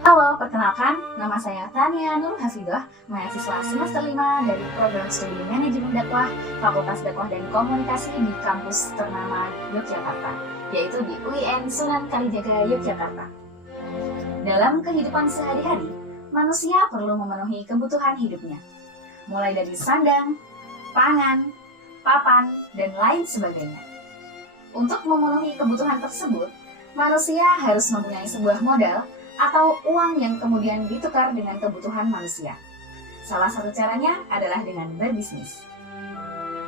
Halo, perkenalkan, nama saya Tania Nur Hafidah, mahasiswa semester 5 dari program studi Manajemen Dakwah, Fakultas Dakwah dan Komunikasi di kampus ternama Yogyakarta, yaitu di UIN Sunan Kalijaga, Yogyakarta. Dalam kehidupan sehari-hari, manusia perlu memenuhi kebutuhan hidupnya, mulai dari sandang, pangan, papan, dan lain sebagainya. Untuk memenuhi kebutuhan tersebut, manusia harus mempunyai sebuah modal atau uang yang kemudian ditukar dengan kebutuhan manusia. Salah satu caranya adalah dengan berbisnis.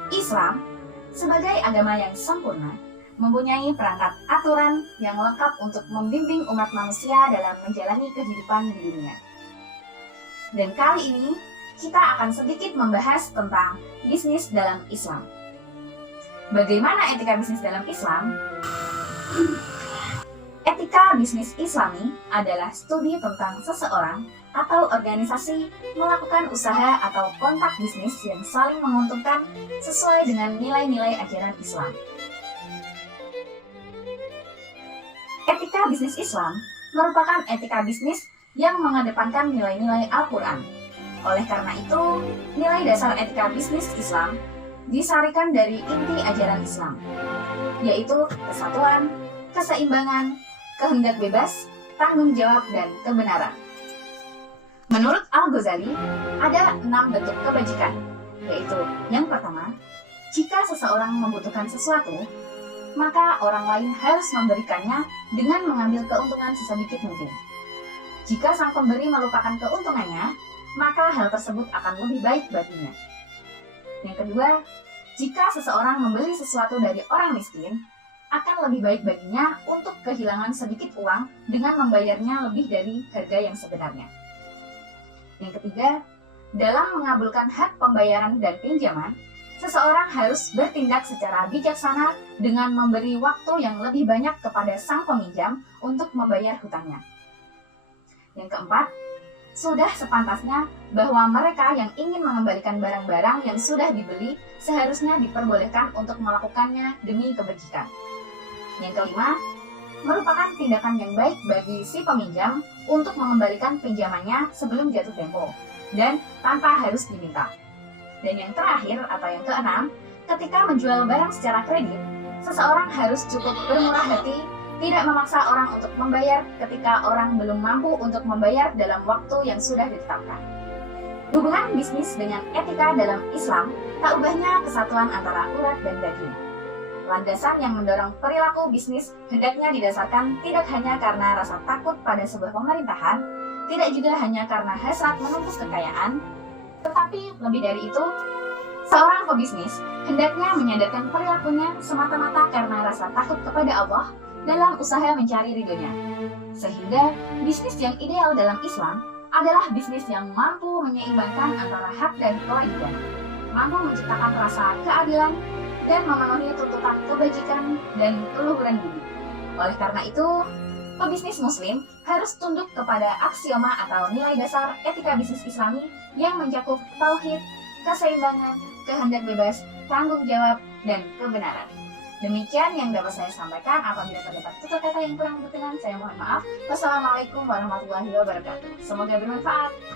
Islam, sebagai agama yang sempurna, mempunyai perangkat aturan yang lengkap untuk membimbing umat manusia dalam menjalani kehidupan di dunia. Dan kali ini, kita akan sedikit membahas tentang bisnis dalam Islam. Bagaimana etika bisnis dalam Islam? Etika bisnis Islami adalah studi tentang seseorang atau organisasi melakukan usaha atau kontak bisnis yang saling menguntungkan sesuai dengan nilai-nilai ajaran Islam. Etika bisnis Islam merupakan etika bisnis yang mengedepankan nilai-nilai Al-Quran. Oleh karena itu, nilai dasar etika bisnis Islam disarikan dari inti ajaran Islam, yaitu kesatuan, keseimbangan, kehendak bebas, tanggung jawab, dan kebenaran. Menurut Al-Ghazali, ada 6 bentuk kebajikan, yaitu yang pertama, jika seseorang membutuhkan sesuatu, maka orang lain harus memberikannya dengan mengambil keuntungan sesedikit mungkin. Jika sang pemberi melupakan keuntungannya, maka hal tersebut akan lebih baik baginya. Yang kedua, jika seseorang membeli sesuatu dari orang miskin, akan lebih baik baginya untuk kehilangan sedikit uang dengan membayarnya lebih dari harga yang sebenarnya. Yang ketiga, dalam mengabulkan hak pembayaran dan pinjaman, seseorang harus bertindak secara bijaksana dengan memberi waktu yang lebih banyak kepada sang peminjam untuk membayar hutangnya. Yang keempat, sudah sepantasnya bahwa mereka yang ingin mengembalikan barang-barang yang sudah dibeli seharusnya diperbolehkan untuk melakukannya demi kebajikan. Yang kelima, merupakan tindakan yang baik bagi si peminjam untuk mengembalikan pinjamannya sebelum jatuh tempo dan tanpa harus diminta. Dan yang terakhir atau yang keenam, ketika menjual barang secara kredit, seseorang harus cukup bermurah hati, tidak memaksa orang untuk membayar ketika orang belum mampu untuk membayar dalam waktu yang sudah ditetapkan. Hubungan bisnis dengan etika dalam Islam tak ubahnya kesatuan antara urat dan daging. Landasan yang mendorong perilaku bisnis hendaknya didasarkan tidak hanya karena rasa takut pada sebuah pemerintahan, tidak juga hanya karena hasrat menumpuk kekayaan, tetapi lebih dari itu, seorang pebisnis hendaknya menyandarkan perilakunya semata-mata karena rasa takut kepada Allah dalam usaha mencari ridhonya. Sehingga bisnis yang ideal dalam Islam adalah bisnis yang mampu menyeimbangkan antara hak dan kewajiban, mampu menciptakan rasa keadilan, dan memenuhi tuntutan kebajikan dan keluhuran budi. Oleh karena itu, pebisnis muslim harus tunduk kepada aksioma atau nilai dasar etika bisnis Islami yang mencakup tauhid, keseimbangan, kehendak bebas, tanggung jawab, dan kebenaran. Demikian yang dapat saya sampaikan. Apabila terdapat tutur kata yang kurang berkenan, saya mohon maaf. Wassalamualaikum warahmatullahi wabarakatuh. Semoga bermanfaat.